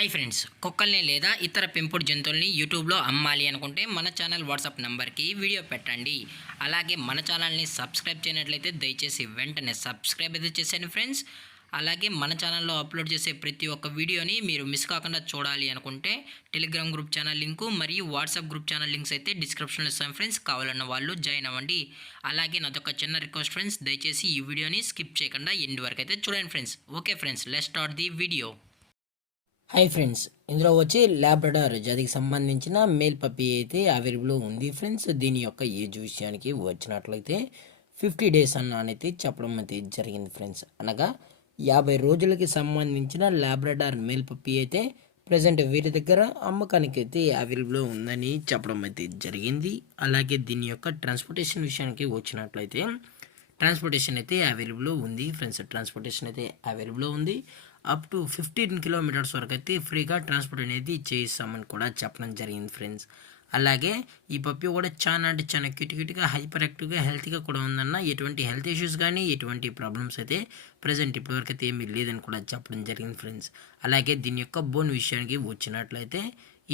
Hi friends, కుక్కల్ని లేదా ఇతర పెంపుడు జంతువుల్ని యూట్యూబ్లో అమ్మాలి అనుకుంటే మన ఛానల్ వాట్సాప్ నెంబర్కి వీడియో పెట్టండి. అలాగే మన ఛానల్ని సబ్స్క్రైబ్ చేయనట్లయితే దయచేసి వెంటనే సబ్స్క్రైబ్ అయితే చేసేయండి ఫ్రెండ్స్. అలాగే మన ఛానల్లో అప్లోడ్ చేసే ప్రతి ఒక్క వీడియోని మీరు మిస్ కాకుండా చూడాలి అనుకుంటే టెలిగ్రామ్ గ్రూప్ ఛానల్ లింకు మరియు వాట్సాప్ గ్రూప్ ఛానల్ లింక్స్ అయితే డిస్క్రిప్షన్లో ఇస్తాను ఫ్రెండ్స్. కావాలన్న వాళ్ళు జాయిన్ అవ్వండి. అలాగే నాదొక చిన్న రిక్వెస్ట్ ఫ్రెండ్స్, దయచేసి ఈ వీడియోని స్కిప్ చేయకుండా ఎండ్ వరకు అయితే చూడండి friends. Okay friends, let's start the video. Hi friends, ఇందులో వచ్చి ల్యాబ్రడార్ జాతికి సంబంధించిన మేల్ పప్పీ అయితే అవైలబుల్ ఉంది ఫ్రెండ్స్. దీని యొక్క ఏజ్ విషయానికి వచ్చినట్లయితే 50 డేస్ అన్నైతే చెప్పడం అయితే జరిగింది ఫ్రెండ్స్. అనగా 50 రోజులకి సంబంధించిన ల్యాబ్రడార్ మేల్ పప్పీ అయితే ప్రజెంట్ వీరి దగ్గర అమ్మకానికి అయితే అవైలబుల్ ఉందని చెప్పడం అయితే జరిగింది. అలాగే దీని యొక్క ట్రాన్స్పోర్టేషన్ విషయానికి వచ్చినట్లయితే ట్రాన్స్పోర్టేషన్ అయితే అవైలబుల్ ఉంది ఫ్రెండ్స్. ట్రాన్స్పోర్టేషన్ అయితే అవైలబుల్ ఉంది. అప్ టు 15 కిలోమీటర్స్ వరకు అయితే ఫ్రీగా ట్రాన్స్పోర్ట్ అనేది చేయిస్తామని కూడా చెప్పడం జరిగింది ఫ్రెండ్స్. అలాగే ఈ పప్పి కూడా చాలా అంటే చాలా క్యూట్గా హైపర్ యాక్టివ్గా హెల్తీగా కూడా ఉందన్న. ఎటువంటి హెల్త్ ఇష్యూస్ కానీ ఎటువంటి ప్రాబ్లమ్స్ అయితే ప్రజెంట్ ఇప్పటివరకు అయితే ఏమీ లేదని కూడా చెప్పడం జరిగింది ఫ్రెండ్స్. అలాగే దీని యొక్క బోన్ విషయానికి వచ్చినట్లయితే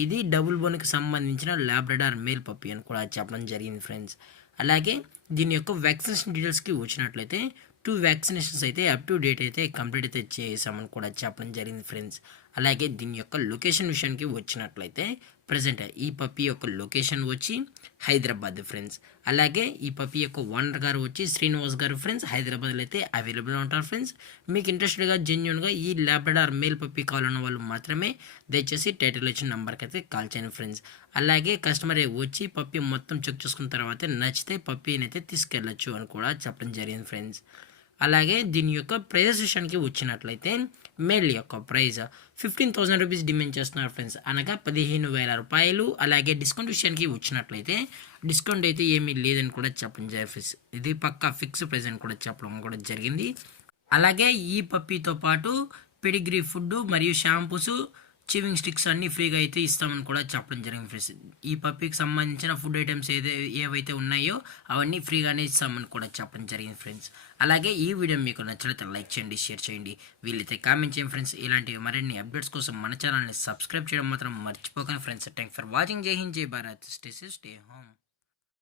ఇది డబుల్ బోన్కి సంబంధించిన ల్యాబ్రడార్ మేల్ పప్పి అని కూడా చెప్పడం జరిగింది ఫ్రెండ్స్. అలాగే దీని యొక్క వ్యాక్సినేషన్ డీటెయిల్స్కి వచ్చినట్లయితే 2 వ్యాక్సినేషన్స్ అయితే అప్ టు డేట్ అయితే కంప్లీట్ అయితే చేసామని కూడా చెప్పడం జరిగింది ఫ్రెండ్స్. అలాగే దీని యొక్క లొకేషన్ విషయానికి వచ్చినట్లయితే ప్రజెంట్ ఈ పప్పి యొక్క లొకేషన్ వచ్చి హైదరాబాద్ ఫ్రెండ్స్. అలాగే ఈ పప్పి యొక్క ఓనర్ గారు వచ్చి శ్రీనివాస్ గారు ఫ్రెండ్స్. హైదరాబాద్లో అయితే అవైలబుల్ ఉంటారు ఫ్రెండ్స్. మీకు ఇంట్రెస్టెడ్గా జెన్యున్గా ఈ ల్యాబ్రడార్ మేల్ పప్పి కావాలన్న వాళ్ళు మాత్రమే దయచేసి టైటిల్ వచ్చిన నెంబర్కి అయితే కాల్ చేయండి ఫ్రెండ్స్. అలాగే కస్టమర్ వచ్చి పప్పి మొత్తం చెక్ చేసుకున్న తర్వాత నచ్చితే పప్పీని అయితే తీసుకెళ్ళచ్చు అని కూడా చెప్పడం జరిగింది ఫ్రెండ్స్. అలాగే దీని యొక్క ప్రైజెస్ విషయానికి వచ్చినట్లయితే మేల్ యొక్క ప్రైజ్ 15,000 రూపీస్ డిమాండ్ చేస్తున్నారు ఫ్రెండ్స్, అనగా 15,000 రూపాయలు. అలాగే డిస్కౌంట్ విషయానికి వచ్చినట్లయితే డిస్కౌంట్ అయితే ఏమీ లేదని కూడా చెప్పడం జరిగింది ఫ్రెండ్స్. ఇది పక్కా ఫిక్స్ ప్రైజ్ అని కూడా చెప్పడం కూడా జరిగింది. అలాగే ఈ పప్పీతో పాటు పెడిగ్రీ ఫుడ్ మరియు షాంపూస్, చివింగ్ స్టిక్స్ అన్నీ ఫ్రీగా అయితే ఇస్తామని కూడా చెప్పడం జరిగింది ఫ్రెండ్స్. ఈ పప్పీకి సంబంధించిన ఫుడ్ ఐటమ్స్ ఏవైతే ఉన్నాయో అవన్నీ ఫ్రీగానే ఇస్తామని కూడా చెప్పడం జరిగింది ఫ్రెండ్స్. అలాగే ఈ వీడియో మీకు నచ్చినట్లయితే లైక్ చేయండి, షేర్ చేయండి, వీలైతే కామెంట్ చేయండి ఫ్రెండ్స్. ఇలాంటివి మరిన్ని అప్డేట్స్ కోసం మన ఛానల్ని సబ్స్క్రైబ్ చేయడం మాత్రం మర్చిపోకండి ఫ్రెండ్స్. Thank for watching. జై హింద్, జై Bharat, stay safe, stay home.